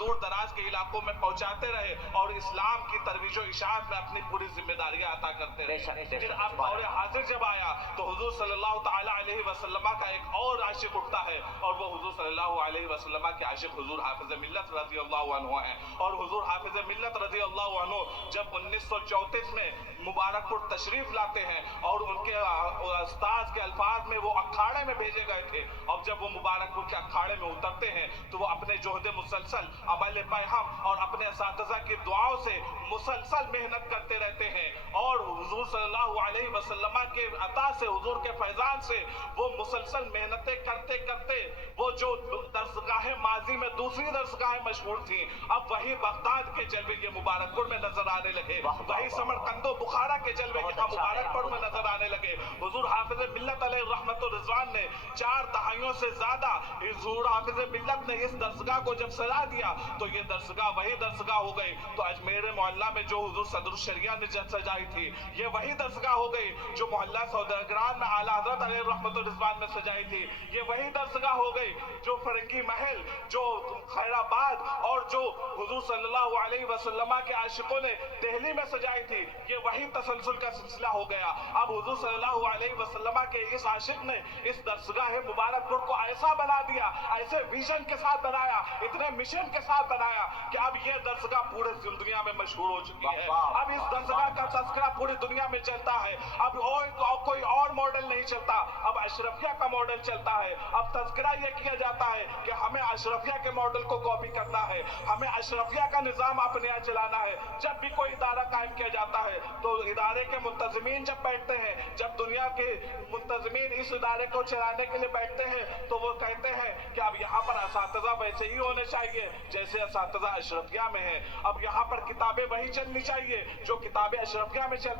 دور دراز کے علاقوں میں پہنچاتے رہے اور اسلام کی ترویج و اشاعت میں اپنی پوری ذمہ داریاں عطا کرتے رہے۔ پھر اب دور حاضر جب آیا تو حضور صلی اللہ تعالیٰ علیہ وسلم کا ایک اور عاشق اٹھتا ہے، اور وہ حضور صلی اللہ علیہ وسلم کے عاشق حضور حافظ ملت رضی اللہ عنہ ہیں۔ اور حضور حافظ ملت رضی اللہ عنہ جب 1934 میں مبارک پور تشریف لاتے ہیں اور ان کے استاذ کے الفاظ میں وہ اکھاڑے میں بھیجے گئے تھے، اور جب وہ مبارک پور کے اکھاڑے میں اترتے ہیں تو وہ اپنے جہد مسلسل، عمل پیہم اور اپنے اساتذہ کی دعاؤں سے مسلسل محنت کرتے رہتے ہیں، اور حضور صلی اللہ علیہ وسلم کے عطا سے، حضور کے فیضان سے وہ مسلسل محنتیں کرتے کرتے وہ جو درسگاہ ماضی میں دوسری درسگاہیں مشہور تھیں، اب وہی بغداد کے جلوے یہ مبارک پور میں نظر آنے لگے، وہی سمرقند و بخارا کے جلوے یہاں مبارک پور میں نظر آنے لگے۔ حضور حافظ ملت علیہ رحمت الرضوان نے 4 دہائیوں سے زیادہ حضور حافظ ملت نے اس درسگاہ کو جب سجا دیا تو یہ درسگاہ وہی درسگاہ ہو گئی۔ تو اجمیر محلہ میں جو حضور صدر الشریعہ نے سجائی تھی یہ وہی درسگاہ ہو گئی، جو محلہ سوداگران میں اعلیٰ حضرت علیہ رحمت الرضوان میں سجائی تھی یہ وہی درسگاہ ہو گئی، جو فرنگی محل، جو خیر آباد اور جو حضور صلی اللہ علیہ وسلم کے عاشقوں نے دہلی میں سجائی تھی یہ وہی تسلسل کا سلسلہ ہو گیا۔ اب حضور صلی اللہ علیہ وسلم کے اس عاشق نے اس درسگاہ مبارک پور کو ایسا بنا دیا، ایسے ویژن کے ساتھ بنایا، اتنے مشن کے ساتھ بنایا کہ اب یہ درسگاہ پورے دنیا میں مشہور ہو چکی ہے۔ اب اس درسگاہ کا تذکرہ پوری دنیا میں چلتا ہے، اب کوئی اور ماڈل نہیں چلتا، اب اشرفیہ کا ماڈل چلتا ہے۔ اب تذکرہ یہ کیا جاتا ہے کہ ہمیں اشرفیہ کے ماڈل کو کاپی کرنا ہے، ہمیں اشرفیہ کا نظام اپنے یہاں چلانا ہے۔ جب بھی کوئی ادارہ قائم کیا جاتا ہے تو ادارے کے منتظمین جب بیٹھتے ہیں، جب دنیا کے منتظمین اس ادارے کو چلانے کے لیے بیٹھتے ہیں تو وہ کہتے ہیں کہ اب یہاں پر اساتذہ ویسے ہی ہونے چاہیے جیسے اساتذہ اشرفیہ میں ہیں، اب یہاں پر کتابیں وہی چلنی چاہیے جو کتابیں اشرفیہ میں چلتی